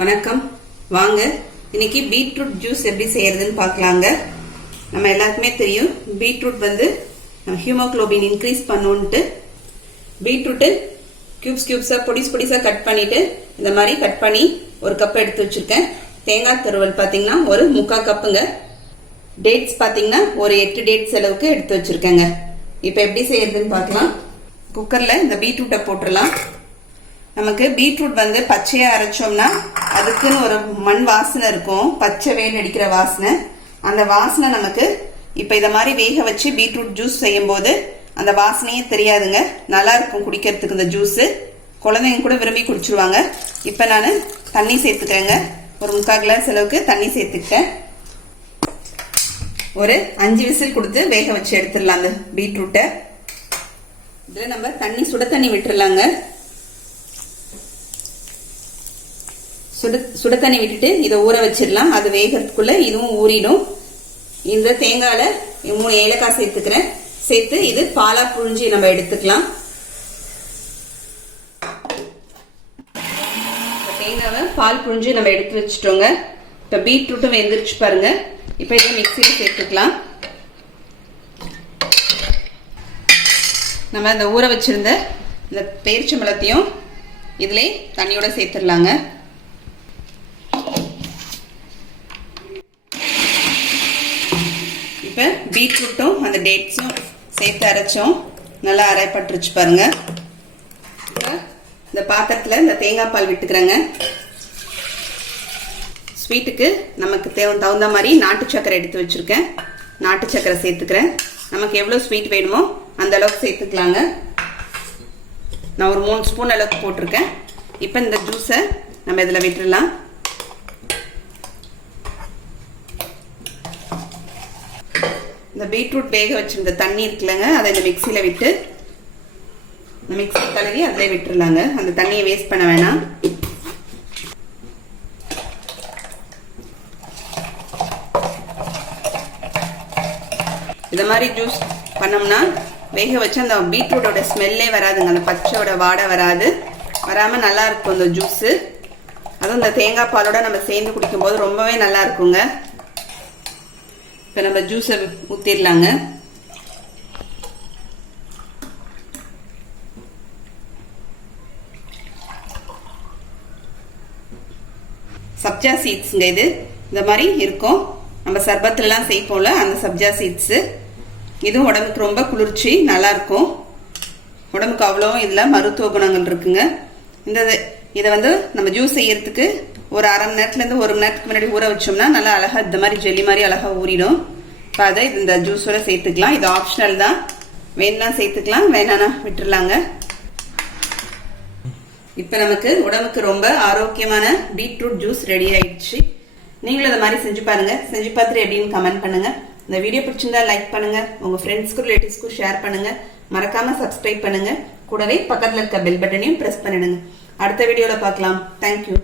வணக்கம். வாங்க இன்னைக்கு பீட்ரூட் ஜூஸ் எப்படி செய்யறதுன்னு பார்க்கலாங்க. நம்ம எல்லாருக்குமே தெரியும் பீட்ரூட் வந்து ஹீமோகுளோபின் இன்க்ரீஸ் பண்ணுன்ட்டு பீட்ரூட்டு கியூப்ஸா பொடிசா கட் பண்ணிட்டு இந்த மாதிரி கட் பண்ணி ஒரு கப் எடுத்து வச்சிருக்கேன். தேங்காய் துருவல் பாத்தீங்கன்னா ஒரு 3/4 கப்புங்க. டேட்ஸ் பாத்தீங்கன்னா ஒரு 8 டேட்ஸ் அளவுக்கு எடுத்து வச்சிருக்கேங்க. இப்ப எப்படி செய்யறதுன்னு பார்க்கலாம். குக்கர்ல இந்த பீட்ரூட்டை போட்டுடலாம். நமக்கு பீட்ரூட் வந்து பச்சையா அரைச்சோம்னா அதுக்குன்னு ஒரு மண் வாசனை இருக்கும், பச்சை வேல் அடிக்கிற வாசனை. அந்த வாசனை நமக்கு இப்ப இத மாதிரி வேக வச்சு பீட்ரூட் ஜூஸ் செய்யும் போது அந்த வாசனையே தெரியாதுங்க. நல்லா இருக்கும் குடிக்கிறதுக்கு இந்த ஜூஸ். குழந்தைங்க கூட விரும்பி குடிச்சிருவாங்க. இப்ப நான் தண்ணி சேர்த்துக்கிறேங்க. ஒரு 3/4 கிளாஸ் அளவுக்கு தண்ணி சேர்த்துக்கிட்டேன். ஒரு 5 விசில் கொடுத்து வேக வச்சு எடுத்துடலாம் அந்த பீட்ரூட்டை. இதுல நம்ம சுட தண்ணி விட்டுறலாங்க. சுட தண்ணி விட்டுட்டு இதை ஊற வச்சிடலாம். அது வேகிறதுக்குள்ள இதுவும் ஊறிடும். இந்த தேங்காயில 3 ஏலக்காய் சேர்த்துக்கிறேன். சேர்த்து இது பாலா புழிஞ்சி நம்ம எடுத்துக்கலாம். தேங்காவை பால் புழிஞ்சி நம்ம எடுத்து வச்சுட்டோங்க. இப்ப பீட்ரூட்டும் வெந்துருச்சு பாருங்க. இப்ப இதை மிக்சியில் சேர்த்துக்கலாம். நம்ம இந்த ஊற வச்சிருந்த இந்த பேரிச்சம்பழத்தையும் இதுல தண்ணியோட சேர்த்துடலாங்க. இப்ப பீட்ரூட்டும் அந்த டேட்ஸும் சேர்த்து அரைச்சோம். நல்லா அரைப்பட்டுருச்சு பாருங்க. இந்த பாத்திரத்துல இந்த தேங்காய் பால் விட்டுக்கிறேங்க. ஸ்வீட்டுக்கு நமக்கு தகுந்த மாதிரி நாட்டு சக்கரை எடுத்து வச்சிருக்கேன். நாட்டு சக்கரை சேர்த்துக்கிறேன். நமக்கு எவ்வளவு ஸ்வீட் வேணுமோ அந்த அளவுக்கு சேர்த்துக்கலாங்க. நான் ஒரு 3 ஸ்பூன் அளவுக்கு போட்டிருக்கேன். இப்ப இந்த ஜூஸை நம்ம இதுல விட்டுடலாம். இந்த பீட்ரூட் வேக வச்சிருந்த தண்ணி இருக்குல்லங்க, அதை இந்த மிக்சியில விட்டு இந்த மிக்சி கழுவி அதிலே விட்டுறலாங்க. அந்த தண்ணியை வேஸ்ட் பண்ண வேணாம். இந்த மாதிரி ஜூஸ் பண்ணோம்னா வேக வச்சு அந்த பீட்ரூட்டோட ஸ்மெல்லே வராதுங்க. அந்த பச்சையோட வாடை வராம நல்லா இருக்கும் இந்த ஜூஸ். அதுவும் இந்த தேங்காய் பாலோட நம்ம சேர்ந்து குடிக்கும் போது ரொம்பவே நல்லா இருக்குங்க. இப்ப நம்ம ஜூஸை ஊத்திடலாங்க. சப்ஜா சீட்ஸ்ங்க. இது இந்த மாதிரி இருக்கும். நம்ம சர்பத்துல எல்லாம் செய்ப்போம்ல அந்த சப்ஜா சீட்ஸ். இதுவும் உடம்புக்கு ரொம்ப குளிர்ச்சி, நல்லா இருக்கும். உடம்புக்கு அவ்வளோ இதுல மருத்துவ குணங்கள் இருக்குங்க. இதை வந்து நம்ம ஜூஸ் செய்யறதுக்கு ஒரு அரை மணி நேரத்துல இருந்து 1 மணி நேரத்துக்கு முன்னாடி ஊற வச்சோம்னா நல்லா அழகா இந்த மாதிரி ஜெல்லி மாதிரி அழகா ஊறிடும். இப்போ அதை இந்த ஜூஸோட சேர்த்துக்கலாம். இது ஆப்ஷனல் தான். வேணா சேர்த்துக்கலாம், வேணானா விட்டுறலாங்க. இப்ப நமக்கு உடம்புக்கு ரொம்ப ஆரோக்கியமான பீட்ரூட் ஜூஸ் ரெடி ஆயிடுச்சு. நீங்களும் இந்த மாதிரி செஞ்சு பாருங்க. செஞ்சு பார்த்துட்டு எப்படின்னு கமெண்ட் பண்ணுங்க. இந்த வீடியோ பிடிச்சிருந்தா லைக் பண்ணுங்க. உங்க ஃப்ரெண்ட்ஸ்க்கும் ரிலேட்டிவ்ஸ்க்கும் ஷேர் பண்ணுங்க. மறக்காம சப்ஸ்கிரைப் பண்ணுங்க. கூடவே பக்கத்துல இருக்க பெல் பட்டனையும் பிரஸ் பண்ணிடுங்க. அடுத்த வீடியோல பார்க்கலாம். தேங்க்யூ.